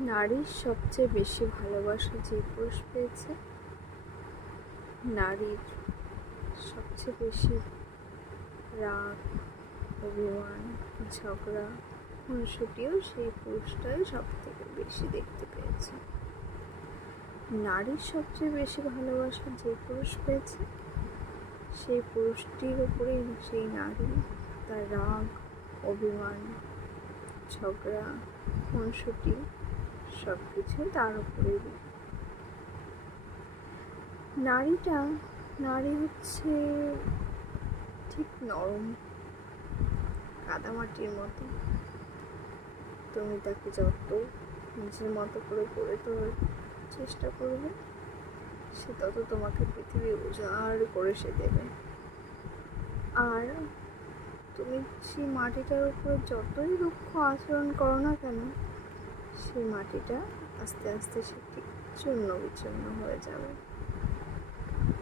নারীর সবচেয়ে বেশি ভালোবাসা যে পুরুষ পেয়েছে, নারীর সবচেয়ে বেশি রাগ, অভিমান, ঝগড়া, খুনসুটিও সেই পুরুষটাই সব থেকে বেশি দেখতে পেয়েছে। নারীর সবচেয়ে বেশি ভালোবাসা যে পুরুষ পেয়েছে, সেই পুরুষটির উপরেই সেই নারী তার রাগ, অভিমান, ঝগড়া, খুনসুটি সব কিছুই তার উপরেই। নারী হচ্ছে ঠিক নরম কাদামাটির মতো। তুমি তাকে যত নিজের মতো করে গড়ে তোলার চেষ্টা করবে, সে তত তোমাকে পৃথিবী উজাড় করে সে দেবে। আর তুমি সেই মাটিটার উপরে যতই দুঃখ আচরণ করো না কেন, সেই মাটিটা আস্তে আস্তে সে ঠিক চূর্ণ বিচূর্ণ হয়ে যাবে।